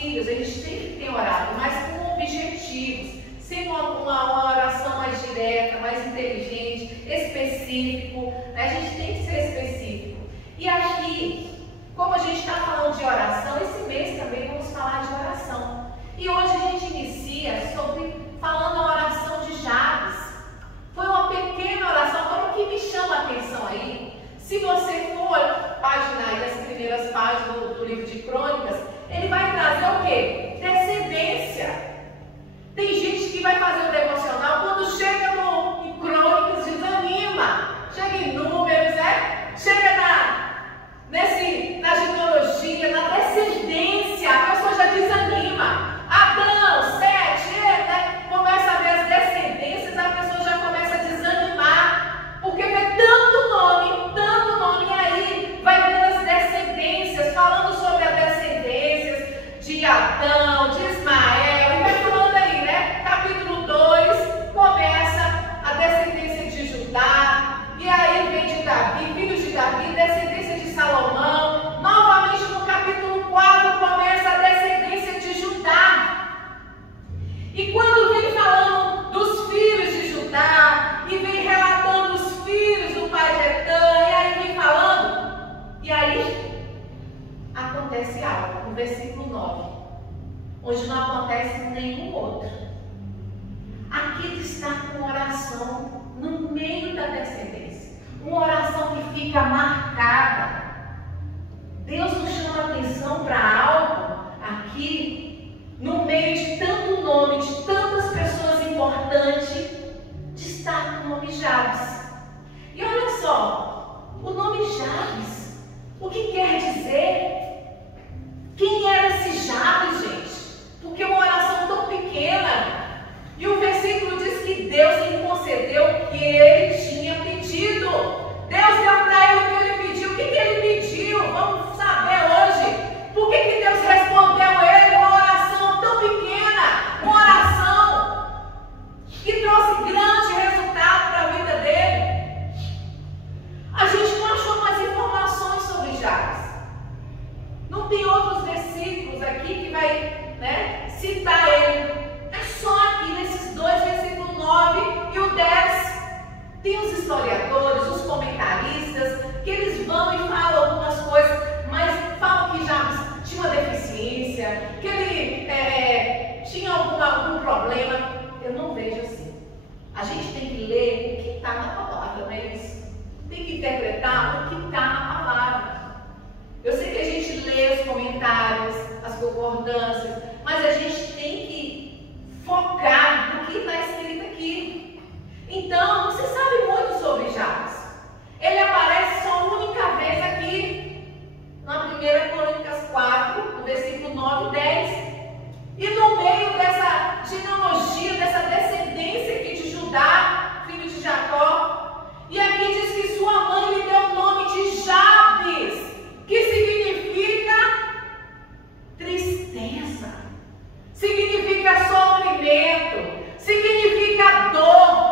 filhos, a gente tem que ter orado, mas com objetivos, sem uma oração mais direta, mais inteligente, específico. A gente tem que ser específico. E aqui, como a gente está falando de oração, esse mês também vamos falar de oração. E hoje a gente inicia falando a oração de Jabes. Foi uma pequena oração. Agora o que me chama a atenção aí, se você for página aí das primeiras páginas do livro de Crônicas, ele vai trazer o quê? Descendência. Tem gente que vai fazer o devocional, quando chega em Crônicas, desanima. Chega em Números, chega na genealogia, na descendência, a pessoa já desanima. Abraão, Sete, começa a ver as descendências, a pessoa já começa a desanimar, porque vê tanto nome, e aí vai vendo as descendências, falando sobre as descendências de Adão, de Ismael, e vai falando aí, capítulo 2, começa a descendência de Judá, e aí vem de Davi, filhos de Davi, descendência de Salomão. Novamente no capítulo 4 começa a descendência de Judá. E quando vem falando dos filhos de Judá, e vem relatando os filhos do pai de Etã, e aí vem falando, e aí acontece algo, no versículo 9, onde não acontece nenhum outro. Aqui está uma oração no meio da descendência, uma oração que fica marcada. Deus nos chama a atenção para algo aqui, no meio de tanto nome, de tantas pessoas importantes, destaca o nome Jabes. E olha só, o nome Jabes, o que quer dizer? Quem era esse Jabes, gente? Porque uma oração tão pequena, e o versículo diz que Deus lhe concedeu o que ele tinha pedido. Deus deu para ele o que ele pediu. O que ele pediu? Vamos saber hoje. Por que Deus respondeu a ele uma oração tão pequena? Uma oração que trouxe grande resultado para a vida dele. A gente não achou mais informações sobre Jabes. Não tem outros versículos aqui que vai citar ele. É só aqui nesses dois, versículo 9 e o 10. Tem os historiadores, os comentaristas, que eles vão e falam algumas coisas, mas falam que Jabes tinha uma deficiência, que ele tinha algum problema. Eu não vejo assim. A gente tem que ler o que está na palavra, não é isso? Tem que interpretar o que está na palavra. Eu sei que a gente lê os comentários, as concordâncias, mas a gente tem que focar no que está escrito aqui. Então, não se sabe muito sobre Jabes. Ele aparece só uma única vez aqui, na 1 Crônicas 4, no versículo 9 e 10. E no meio dessa genealogia, dessa descendência aqui de Judá, filho de Jacó, e aqui diz que sua mãe lhe deu o nome de Jabes, que significa tristeza, significa sofrimento, significa dor.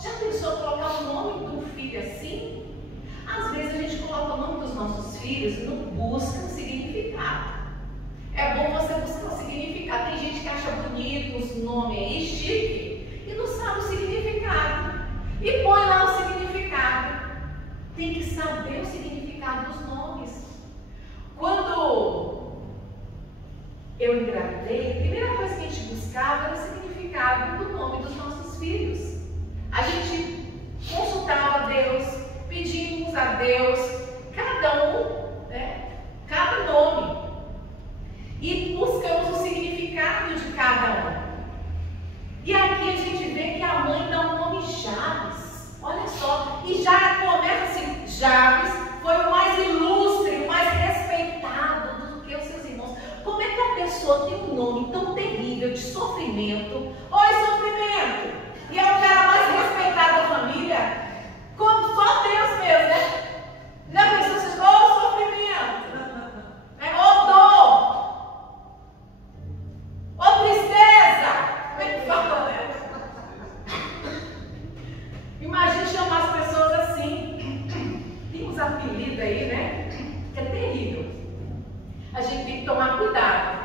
Já pensou colocar o nome do filho assim? Às vezes a gente coloca o nome dos nossos filhos e não busca um significado. É bom você buscar o significado. Tem gente que acha bonito os nomes aí, chique, e não sabe o significado. E põe lá o significado. Tem que saber o significado dos nomes. Quando eu engravidei, a primeira coisa que a gente buscava era o significado do nome dos nossos filhos. A gente consultava a Deus, pedimos a Deus, cada um, cada nome, e buscamos o significado de cada um. E aqui a gente vê que a mãe dá o nome Jabes, olha só, e já começa assim, Jabes foi o mais ilustre, o mais respeitado do que os seus irmãos. Como é que a pessoa tem um nome tão terrível de sofrimento? Oi, sofrimento! E é o cara mais respeitado da família, como só Deus mesmo, né? Já pensou assim, ô sofrimento, ô dor, ô tristeza, como é que fala, né? Imagina chamar as pessoas assim, tem uns apelidos aí, né? Que é terrível. A gente tem que tomar cuidado.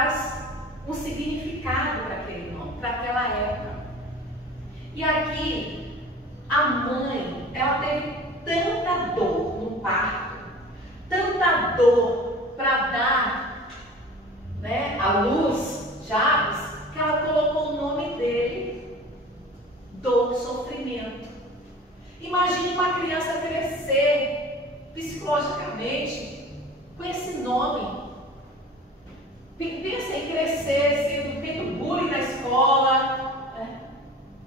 traz um significado para aquele nome, para aquela época. E aqui, a mãe, ela teve tanta dor no parto, tanta dor para dar, né, a luz, Jabes, que ela colocou o nome dele, dor, sofrimento. Imagine uma criança crescer psicologicamente com esse nome. Pensa em crescer, tendo bullying na escola.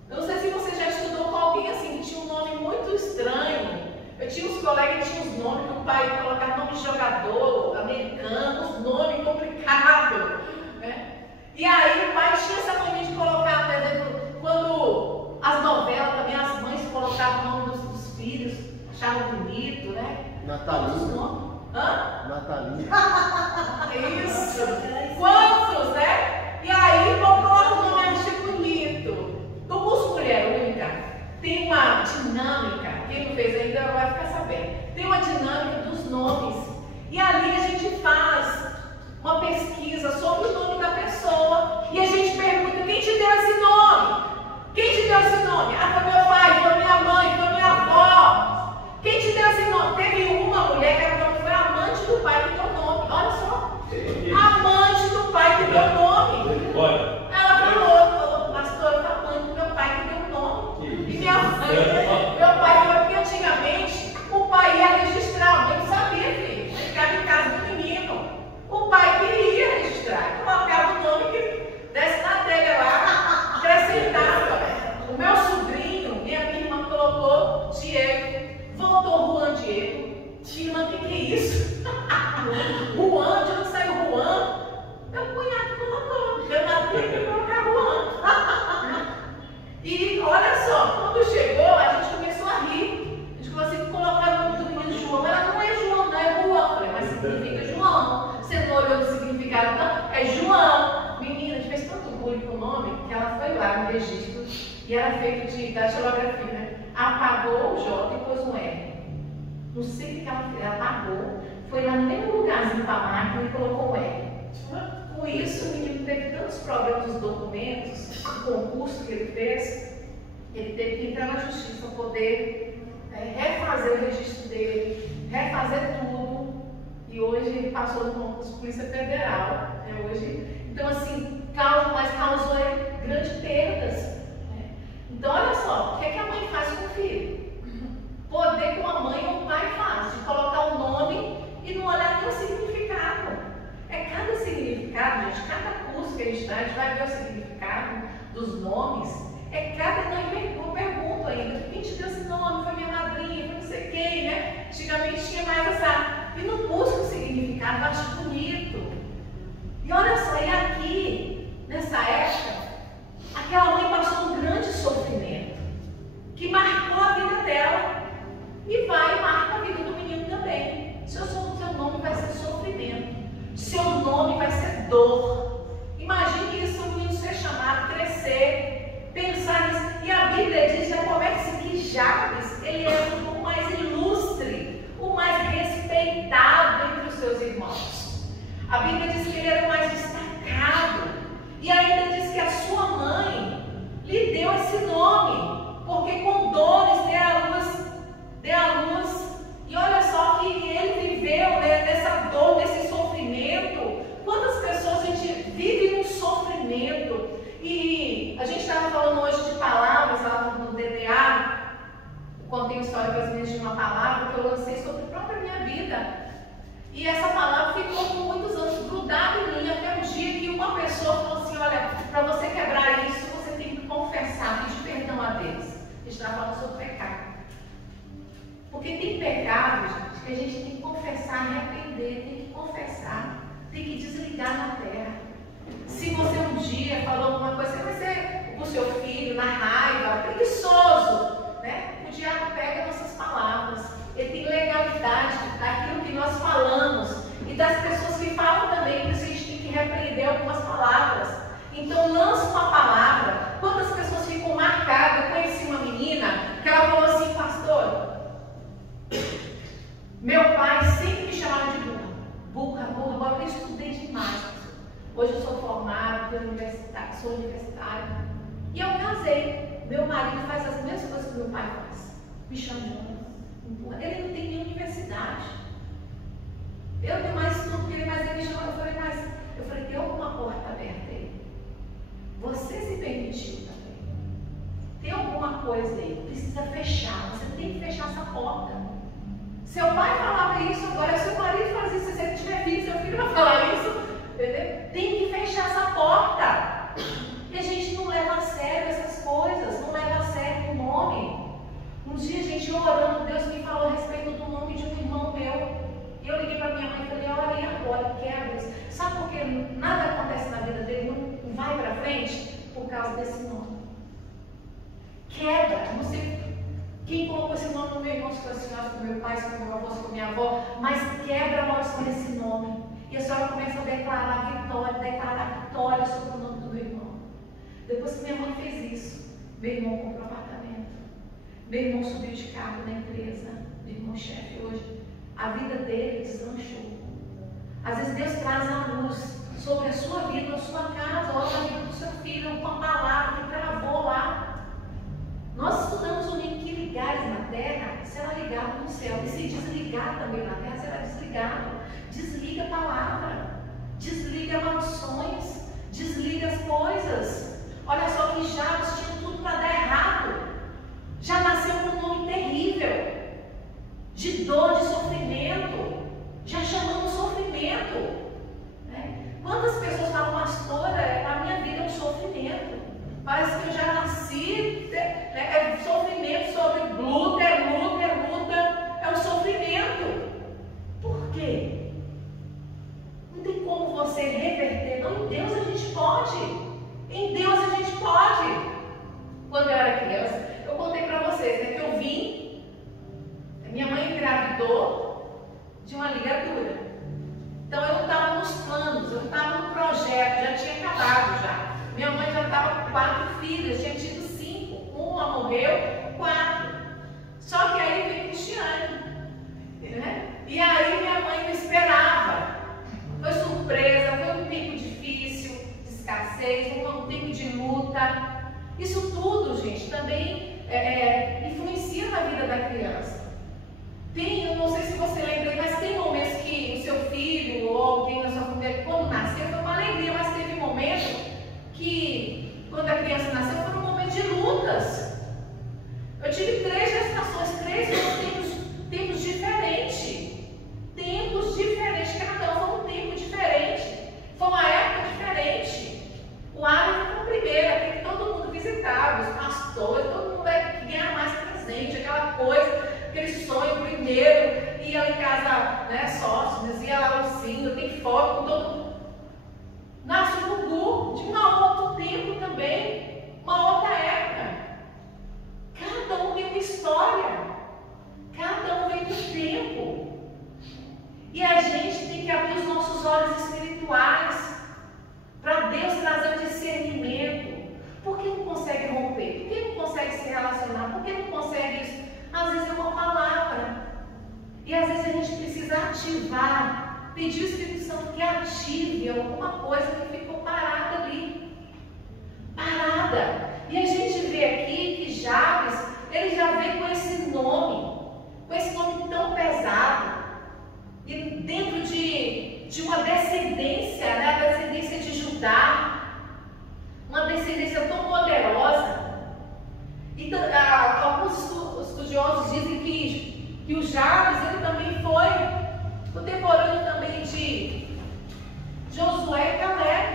Eu não sei se você já estudou com alguém assim, que tinha um nome muito estranho. Eu tinha uns colegas que tinham uns nomes que o pai colocava nome de jogador americano, uns nomes complicados. Né? E aí o pai tinha essa mania de colocar, por exemplo, quando as novelas também, as mães colocavam o nome dos filhos, achavam bonito, né? Natalina. Hã? Natalina. Isso! Quantos, né? E aí coloca o nome, achei bonito. Do curso Mulher Única, tem uma dinâmica, quem não fez ainda vai ficar sabendo. Tem uma dinâmica dos nomes. E ali a gente faz uma pesquisa sobre o nome da pessoa. E a gente pergunta, quem te deu esse nome? Quem te deu esse nome? Ah, foi meu pai, foi minha mãe, foi minha avó. Quem te deu esse nome? Teve uma mulher que foi amante do pai que deu o nome. Olha só. Amante do pai que deu o nome. Ela falou, pastor, eu fui amante do meu pai que deu o nome. E minha mãe, meu pai foi porque antigamente o pai ia registrar, a mãe não sabia, filho. Ele ficava em casa do menino. O pai queria registrar, colocava o nome que desse na telha lá, acrescentava. O meu sobrinho, minha irmã colocou Diego, voltou Juan Diego. Tina, o que é isso? Juan, de onde saiu Juan? Meu cunhado colocou, eu não tenho que colocar Juan. E olha só, quando chegou, a gente começou a rir. A gente falou assim, colocar o nome do menino João. Ela não é João, não é Juan. Eu falei, mas significa João. Você não olhou do significado, não? É João. Menina, a gente fez tanto bullying com o nome que ela foi lá no registro e era feito de datilografia, né? Apagou o J e pôs um R. Não sei o que ela fez, ela apagou, foi lá no mesmo lugarzinho para a máquina e colocou um R. Com isso, o menino teve tantos problemas nos documentos, o concurso que ele fez, ele teve que entrar na justiça para poder refazer o registro dele, refazer tudo. E hoje ele passou no concurso de Polícia Federal. Hoje. Então, assim, causou grandes perdas. Então, olha só, o que é que a mãe faz com o filho? Poder como a mãe ou o pai faz, de colocar o nome e não olhar nem o significado. É cada significado, gente, cada curso que a gente dá, a gente vai ver o significado dos nomes. É cada nome, eu pergunto ainda, quem te deu esse nome? Foi minha madrinha, foi não sei quem, né? Antigamente tinha mais essa. E não busca o significado, eu acho bonito. E olha só, e aqui, nessa época, aquela mãe passou um grande sofrimento que marcou a vida dela. E vai e marca a vida do menino também. Seu nome vai ser sofrimento. Seu nome vai ser dor. Imagine isso, o menino ser chamado, crescer, pensar nisso. E a Bíblia diz, já começa que Jabes, ele era o mais ilustre, o mais respeitado entre os seus irmãos. A Bíblia diz que ele era o mais destacado. E ainda diz que a sua mãe lhe deu esse nome, porque com dores deu a luz, e olha só que ele viveu, né, nessa dor, nesse sofrimento. Quantas pessoas a gente vive num sofrimento? E a gente estava falando hoje de palavras lá no DDA. Eu contei uma história para as meninas de uma palavra que eu lancei sobre a própria minha vida. E essa palavra ficou por muitos anos grudada em mim, até um dia que uma pessoa falou assim: olha, para você quebrar isso, você tem que confessar, pedir perdão a Deus. A gente estava falando sobre pecado. Porque tem pecado, gente, que a gente tem que confessar, arrepender, tem que confessar, tem que desligar na terra. Se você um dia falou alguma coisa, você vai ser com o seu filho, na raiva, preguiçoso, né? O diabo pega nossas palavras, ele tem legalidade daquilo que nós falamos e das pessoas que falam também, por isso a gente tem que repreender algumas palavras. Então lança uma palavra. Quantas pessoas ficam marcadas? Eu conheci uma menina que ela falou assim: pastor, meu pai sempre me chamava de burra. Burra, agora eu estudei demais. Hoje eu sou sou formada, sou universitária. E eu casei. Meu marido faz as mesmas coisas que meu pai faz. Me chamou. Ele não tem nem universidade. Eu tenho mais estudo que ele, mas ele me chamou. Eu falei, tem alguma porta aberta aí. Você se permitiu também. Tem alguma coisa aí, precisa fechar. Você tem que fechar essa porta. Seu pai falava isso, agora seu marido faz isso. Se você tiver filho, seu filho vai falar isso. Entendeu? Tem que fechar essa porta. E a gente não leva a sério essas coisas, não leva a sério o nome. Um dia a gente orando, Deus me falou a respeito do nome de um irmão meu. E eu liguei para minha mãe e falei, olha, e agora? Quebra isso. Sabe por que nada acontece na vida dele, não vai para frente? Por causa desse nome. Quebra. Não sei quem colocou esse nome no meu irmão, se foi a senhora, se foi meu pai, se foi meu avô, se foi minha avó, mas quebra a maldição desse nome. E a senhora começa a declarar vitória sobre o nome do meu irmão. Depois que minha mãe fez isso, meu irmão comprou um apartamento. Meu irmão subiu de cargo na empresa, meu irmão-chefe hoje. A vida dele deslanchou. Às vezes Deus traz a luz sobre a sua vida, na sua casa, ou na vida do seu filho, uma palavra que travou lá. Nós estudamos o link que ligares na terra será ligado no céu. E se desligar também na terra será desligado. Desliga a palavra, desliga maldições, desliga as coisas. Olha só que Jabes tinha tudo para dar errado. Já nasceu com um nome terrível, de dor, de sofrimento. Já chamamos sofrimento. Né? Quantas pessoas falam, pastora, a minha vida é um sofrimento. Parece que eu já nasci, é sofrimento sobre luta, é um sofrimento. Por quê? Não tem como você reverter. Não, em Deus a gente pode. Em Deus a gente pode. Quando eu era criança, eu contei para vocês, né, que eu vim, minha mãe engravidou de uma ligadura. Então eu não estava nos planos, eu não estava no projeto, já tinha acabado já. Minha mãe já estava com 4 filhas, tinha tido 5. Uma morreu, 4. Só que aí veio Cristiane. Né? E aí minha mãe me esperava. Foi surpresa, foi um tempo difícil, de escassez, foi um tempo de luta. Isso tudo, gente, também influencia na vida da criança. Tem, eu não sei se você lembra, mas tem momentos que o seu filho ou alguém na sua família, quando nasceu, foi uma alegria, mas teve momentos que, quando a criança nasceu, foram momentos de lutas. Eu tive 3 gestações, 3 tempos diferentes. Tempos diferentes, cada um foi um tempo diferente. Foi uma época diferente. O Árabe foi o primeiro, aquele que todo mundo visitava, os pastores, todo mundo que ganha mais presente, aquela coisa, aquele sonho primeiro, ia lá em casa, né, sócio, dizia lá o sino, tem foto com todo mundo. Nasce o Gugu, de um outro tempo também, uma outra época. Cada um tem uma história, cada um vem do tempo. E a gente tem que abrir os nossos olhos espirituais para Deus trazer o discernimento. Por que não consegue romper? Por que não consegue se relacionar? Por que não consegue isso? Às vezes é uma palavra. E às vezes a gente precisa ativar, pedir o Espírito Santo que ative alguma coisa que ficou parada ali. Parada. E a gente vê aqui que Jabes, ele já vem com esse nome tão pesado. E dentro de uma descendência, né, a descendência de Judá, uma descendência tão poderosa. Então, alguns estudiosos dizem que o Jabes, ele também foi contemporâneo também de Josué e Caleb.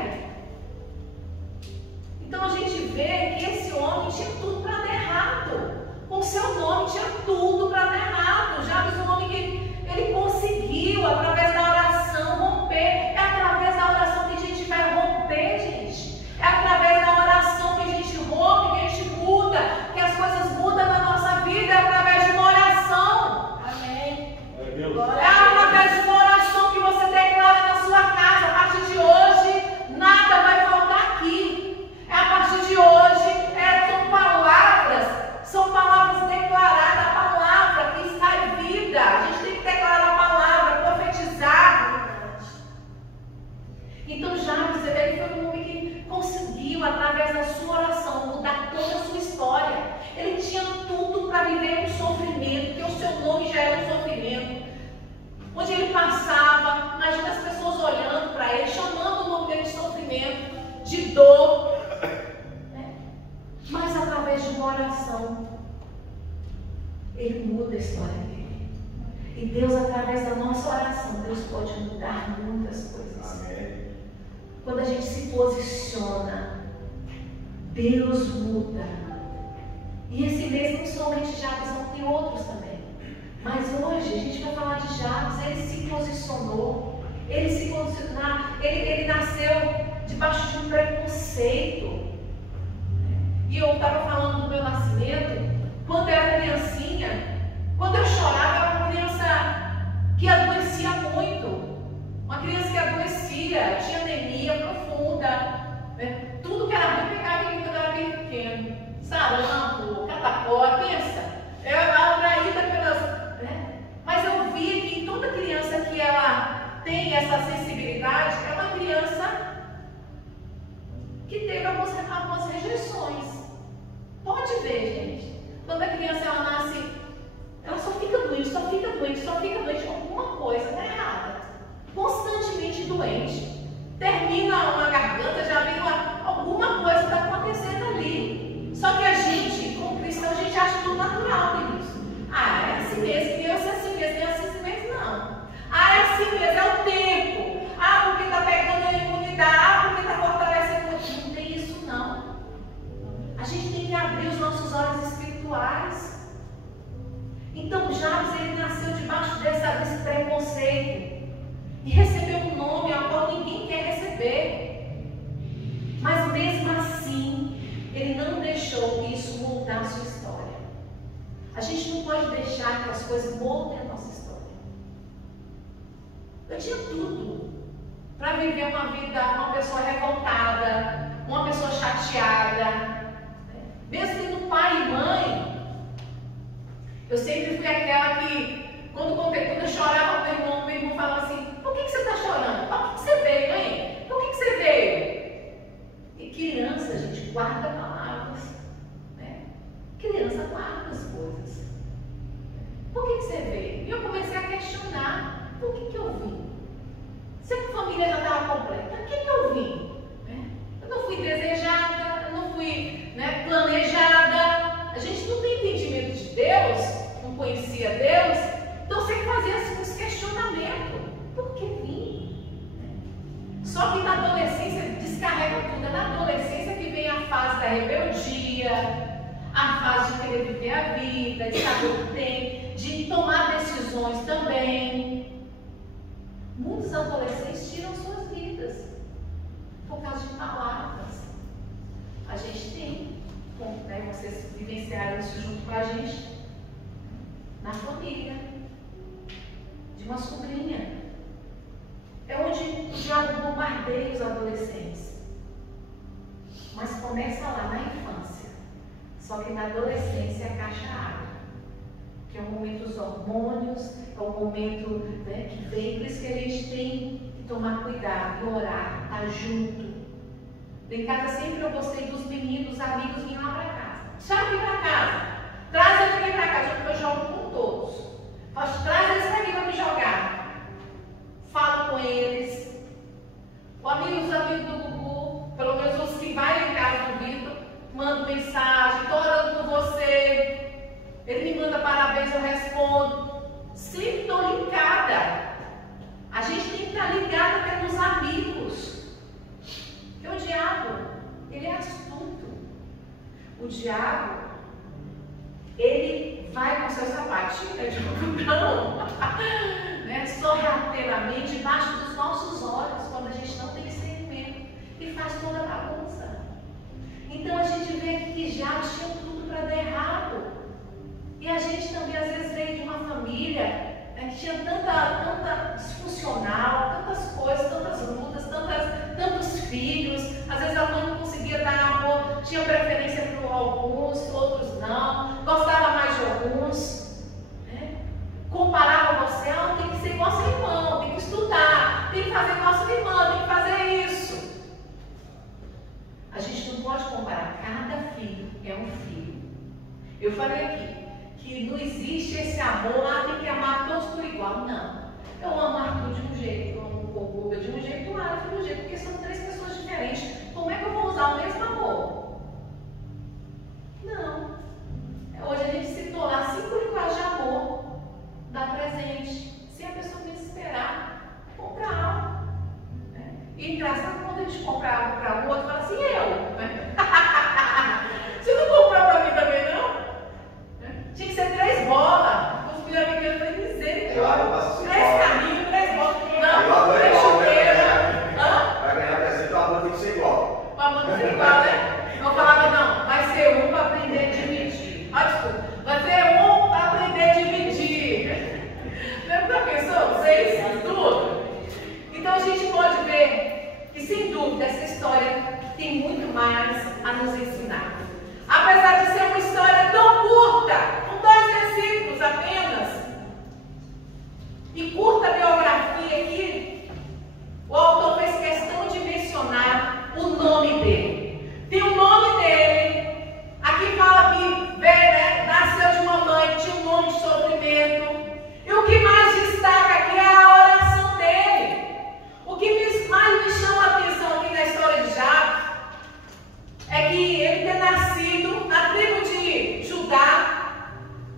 de dor, né? Mas através de uma oração, Ele muda a história dele. E Deus, através da nossa oração, Deus pode mudar muitas coisas. Amém. Quando a gente se posiciona, Deus muda. E esse mês não somente Jabes, não, tem outros também. Mas hoje a gente vai falar de Jabes. Ele se posicionou. Ele nasceu debaixo de um preconceito. E eu estava falando do meu nascimento. Quando eu era criancinha, quando eu chorava, eu era uma criança que adoecia muito. Uma criança que adoecia, tinha anemia profunda, né? Tudo que era ruim pegava em mim quando eu era bem pequeno. Sarampo, catapora, pensa. Eu era atraída pelas... né? Mas eu via que toda criança que ela tem essa sensibilidade é uma criança que teve algumas rejeições. Pode ver, gente. Quando a criança ela nasce, ela só fica doente, só fica doente, só fica doente. Alguma coisa está errada. Constantemente doente. Termina uma garganta, já vem alguma coisa está acontecendo ali. Só que a gente, como cristão, a gente acha tudo natural tem isso. Ah, é assim mesmo, criança é assim mesmo, criança é assim mesmo, não. Ah, é assim mesmo, é o tempo. Ah, porque está pegando a imunidade, ah, porque está fortalecendo. Não tem isso, não. A gente tem que abrir os nossos olhos espirituais. Então, Jabes, ele nasceu debaixo desse preconceito. E recebeu um nome ao qual ninguém quer receber. Mas mesmo assim, ele não deixou que isso moldasse a sua história. A gente não pode deixar que as coisas moldem a nossa história. Eu tinha tudo para viver uma vida, uma pessoa revoltada, uma pessoa chateada. Mesmo tendo pai e mãe, eu sempre fui aquela que, quando eu chorava com meu irmão falava assim: por que você está chorando? Por que você veio, mãe? Por que você veio? E criança, a gente guarda palavras, né? Criança guarda as coisas. Por que você veio? E eu comecei a questionar: por que eu vim? Se a família já estava completa, por que eu vim? Eu não fui desejada, eu não fui, né, planejada. A gente não tem entendimento de Deus, não conhecia Deus, então sempre fazia assim, uns questionamentos. Por que vim? Só que na adolescência descarrega tudo. É na adolescência que vem a fase da rebeldia, a fase de querer viver a vida, de saber o que tem, de tomar decisões também. Muitos adolescentes tiram suas vidas por causa de palavras. A gente tem, né, vocês vivenciaram isso junto com a gente, na família, de uma sobrinha. É onde o diabo bombardeia os adolescentes. Mas começa lá na infância. Só que na adolescência é a caixa abre. Que é o momento dos hormônios, é o momento, né, que vem. Por isso que a gente tem que tomar cuidado, e orar, estar junto. Em casa sempre eu gostei dos meninos, dos amigos vinham lá para casa. Chama aqui para casa. Traz eles aqui para casa, porque eu jogo com todos. Mas traz eles aqui para me jogar. Falo com eles. Os amigos do Gugu, pelo menos os que vão em casa do Vitor, mandam mensagem: estou orando por você. Ele me manda parabéns, eu respondo. Sempre estou ligada. A gente tem que estar ligada pelos amigos. Porque o diabo, ele é astuto. O diabo, ele vai com seu sapatinho de algodão, né, sorrateiramente debaixo dos nossos olhos, quando a gente não tem discernimento, e faz toda a bagunça. Então a gente vê que já tinha tudo para dar errado. E a gente também às vezes veio de uma família, né, que tinha tanta disfuncional, tantas coisas, tantas lutas, tantos filhos. Às vezes a mãe não conseguia dar amor, tinha preferência por alguns, outros não, gostava mais de alguns, né? Comparava você: tem que ser igual seu irmão, tem que estudar, tem que fazer igual seu irmão, tem que fazer isso. A gente não pode comparar, cada filho é um filho. Eu falei aqui que não existe esse amor, tem que amar todos por igual. Não. Eu amo Arthur de um jeito, eu amo o Guga de um jeito, o Lara de um jeito, porque são três pessoas diferentes. Como é que tudo igual, né? Eu falava, não, vai ser um para aprender a dividir. Olha, desculpa, vai ser um para aprender a dividir. Lembra da pessoa? Vocês, tudo. Então a gente pode ver que, sem dúvida, essa história tem muito mais a nos ensinar. Apesar de ser uma história tão curta, com 2 versículos apenas, e curta biografia aqui, o autor fez questão de mencionar o nome dele. Tem o nome dele, aqui fala que veio, né, nasceu de uma mãe que tinha um nome de sofrimento, e o que mais destaca aqui é a oração dele. O que mais me chama a atenção aqui na história de Jabes é que ele ter nascido na tribo de Judá,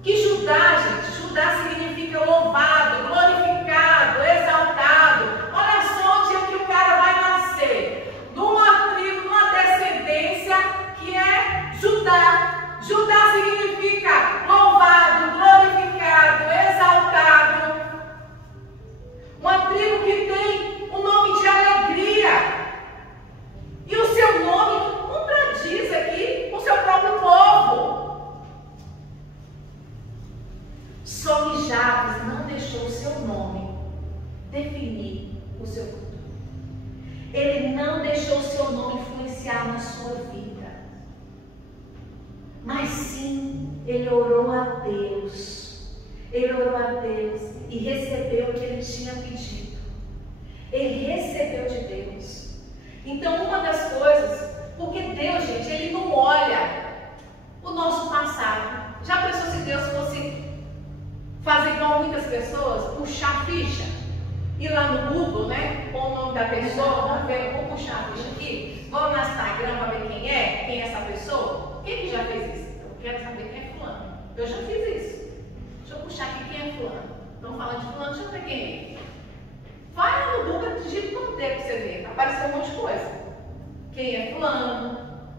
que Judá, gente, Judá significa louvado, glorificado, exaltado. Olha só onde é que o cara vai nascer, numa tribo, numa descendência que é Judá. Judá significa louvado, glorificado, exaltado. Uma tribo que tem um nome de alegria. E o seu nome contradiz aqui o seu próprio povo. Só que Jabes não deixou o seu nome definir o seu futuro. Ele não deixou o seu nome influenciar na sua vida. Mas sim, ele orou a Deus. Ele orou a Deus e recebeu o que ele tinha pedido. Ele recebeu de Deus. Então, uma das coisas, porque Deus, gente, ele não olha o nosso passado. Já pensou se Deus fosse fazer igual muitas pessoas, puxar ficha? Ir lá no Google, né, com o nome da pessoa, vamos ver, vou puxar a ficha aqui, vamos no Instagram para ver quem é essa pessoa? Quem que já fez isso? Eu quero saber quem é fulano. Eu já fiz isso. Deixa eu puxar aqui quem é fulano. Estão falando de fulano, deixa eu ver quem é. Vai lá no Google, digita o nome dele para você ver. Apareceu um monte de coisa. Quem é fulano,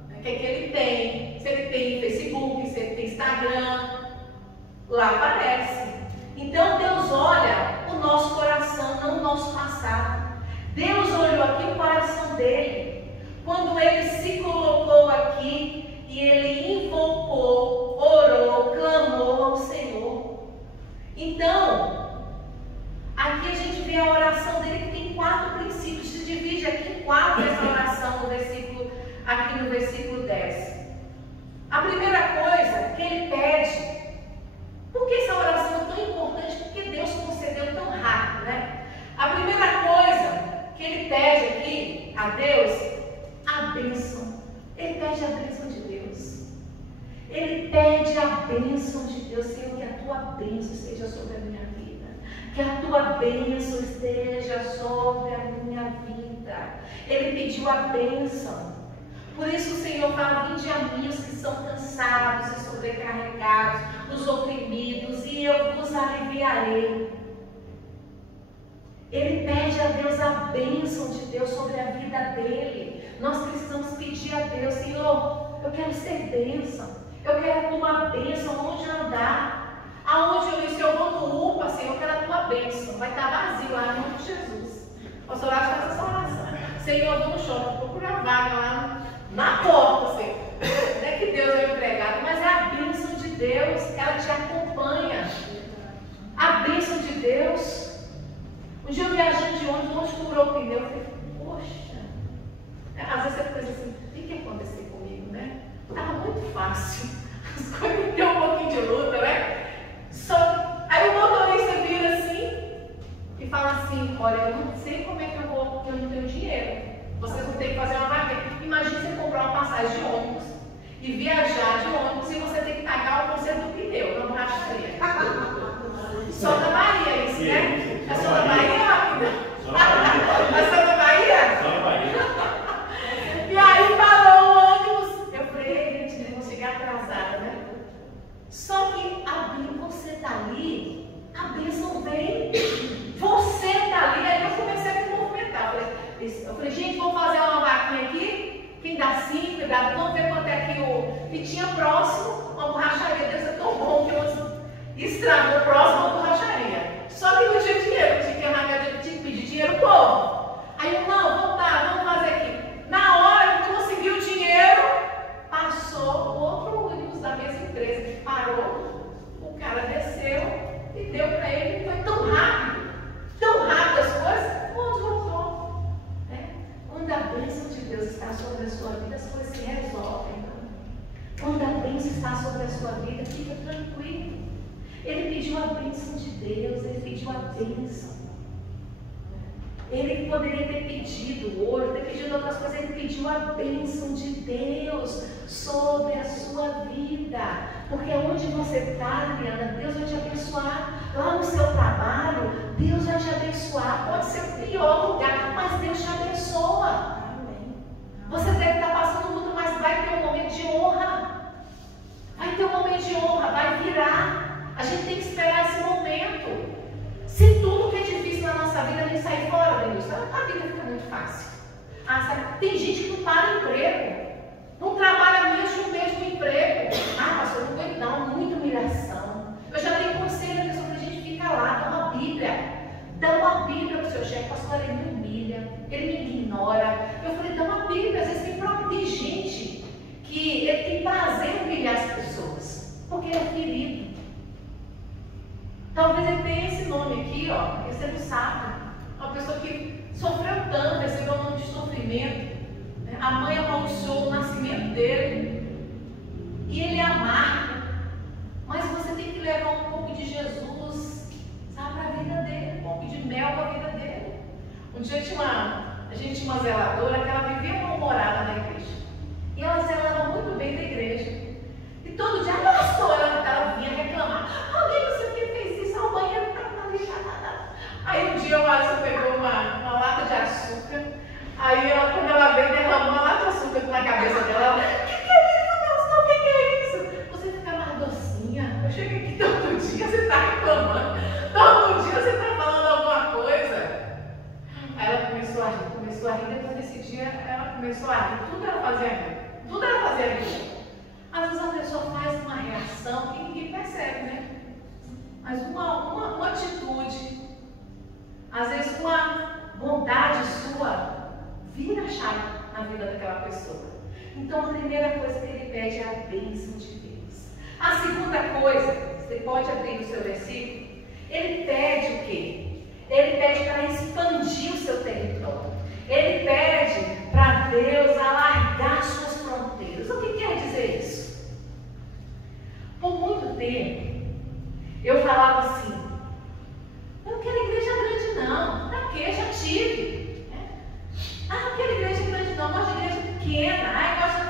o que ele tem, se ele tem Facebook, se ele tem Instagram, lá aparece. Então Deus olha o nosso coração, não o nosso passado. Deus olhou aqui o coração dele, quando ele se colocou aqui e ele invocou, orou, clamou ao Senhor. Então, aqui a gente vê a oração dele que tem 4 princípios, se divide aqui em 4 essa oração aqui no versículo 10. A primeira coisa que ele pede, por que essa oração é tão importante? Porque Deus concedeu tão rápido, né? A primeira coisa que ele pede aqui a Deus, a bênção. Ele pede a bênção de Deus. Ele pede a bênção de Deus. Senhor, que a tua bênção esteja sobre a minha vida. Que a tua bênção esteja sobre a minha vida. Ele pediu a bênção. Por isso o Senhor fala: vinde a mim os que são cansados e sobrecarregados, os oprimidos, e eu vos aliviarei. Ele pede a Deus a bênção de Deus sobre a vida dele. Nós precisamos pedir a Deus: Senhor, eu quero ser bênção. Eu quero a tua bênção onde andar. Aonde eu ir, se eu vou no UPA, Senhor, eu quero a tua bênção. Vai estar vazio lá, em nome de Jesus. O pastor Horácio faz essa oração. Senhor, eu vou no shopping, procurar vaga lá na porta, Senhor. Não é que Deus é o empregado, mas é a bênção de Deus. Ela te acompanha. A bênção de Deus. Um dia eu viajando de ônibus, o ônibus furou o pneu. Eu falei: poxa. Às vezes você pensa assim: o que aconteceu comigo, né? Estava muito fácil. As coisas tem um pouquinho de luta, né? Aí o motorista vira assim e fala assim: olha, eu não sei como é que eu vou, porque eu não tenho dinheiro. Vocês vão ter que fazer uma vaquinha. Imagina você comprar uma passagem de ônibus e viajar de ônibus e você tem que pagar o conserto do pneu na borracharia. Só na Bahia isso, né? É só na Bahia, rápido? É só na Bahia? Só na Bahia. E aí parou o ônibus. Eu falei: gente, vou chegar atrasada, né? Só que você está ali, a bênção vem. Você está ali. Aí eu comecei a me movimentar. Eu falei: gente, vamos fazer uma vaquinha aqui. Quem dá 5, vamos ver quanto é que o. E tinha próximo uma borracharia. Deus é tão bom que eu estragou próximo uma borracharia. Só que não tinha dinheiro, eu tinha que pedir dinheiro ao povo. Aí eu: não, vamos fazer aqui. Na hora que consegui o dinheiro, sobre a sua vida, as coisas se resolvem. Quando a bênção está sobre a sua vida, fica tranquilo. Ele pediu a bênção de Deus, ele pediu a bênção. Ele poderia ter pedido ouro, ter pedido outras coisas, ele pediu a bênção de Deus sobre a sua vida. Porque onde você está, Adriana, Deus vai te abençoar. Lá no seu trabalho, Deus vai te abençoar. Pode ser o pior lugar, mas Deus te abençoa. Você deve estar passando muito, mas vai ter um momento de honra. Vai ter um momento de honra, vai virar. A gente tem que esperar esse momento. Se tudo que é difícil na nossa vida a gente sair fora disso, a vida fica muito fácil. Sabe? Tem gente que não para emprego, não trabalha mesmo no mesmo emprego. Pastor, não aguento não, muita humilhação. Eu já dei conselho a pessoa que a gente fica lá, dá uma Bíblia. Dá uma Bíblia para o seu chefe, pastor, ele me humilha, ele me ignora. Eu falei, dá uma Bíblia, às vezes tem gente que ele tem prazer em humilhar as pessoas, porque ele é ferido. Talvez ele tenha esse nome aqui, ó, você não sabe. Uma pessoa que sofreu tanto, recebeu um nome de sofrimento. A mãe amaldiçoou o nascimento dele. E ele é amargo. Mas você tem que levar um pouco de Jesus, sabe, para a vida dele, um pouco de mel para a vida dele. Um dia a gente tinha uma zeladora que ela vivia mal-humorada na igreja. E ela zelava muito bem da igreja. E todo dia, pastora, ela vinha reclamar. Alguém não sei o que fez isso, o banheiro está lixado. Aí um dia o Alisson pegou uma lata de açúcar. Aí quando ela veio, derramou uma lata de açúcar na cabeça dela. O que é isso, o que é isso? Você fica mais docinha. Eu cheguei aqui todo dia, você está reclamando. Todo dia você está falando alguma coisa. Aí ela começou a rir, depois desse dia ela começou a rir. Tudo ela fazia rir. Às vezes a pessoa faz uma reação que ninguém percebe, né? Mas uma atitude, às vezes uma bondade sua, vira a chave na vida daquela pessoa. Então a primeira coisa que ele pede é a bênção de Deus. A segunda coisa, você pode abrir no seu versículo, ele pede o quê? Ele pede para expandir o seu território. Ele pede para Deus alargar a sua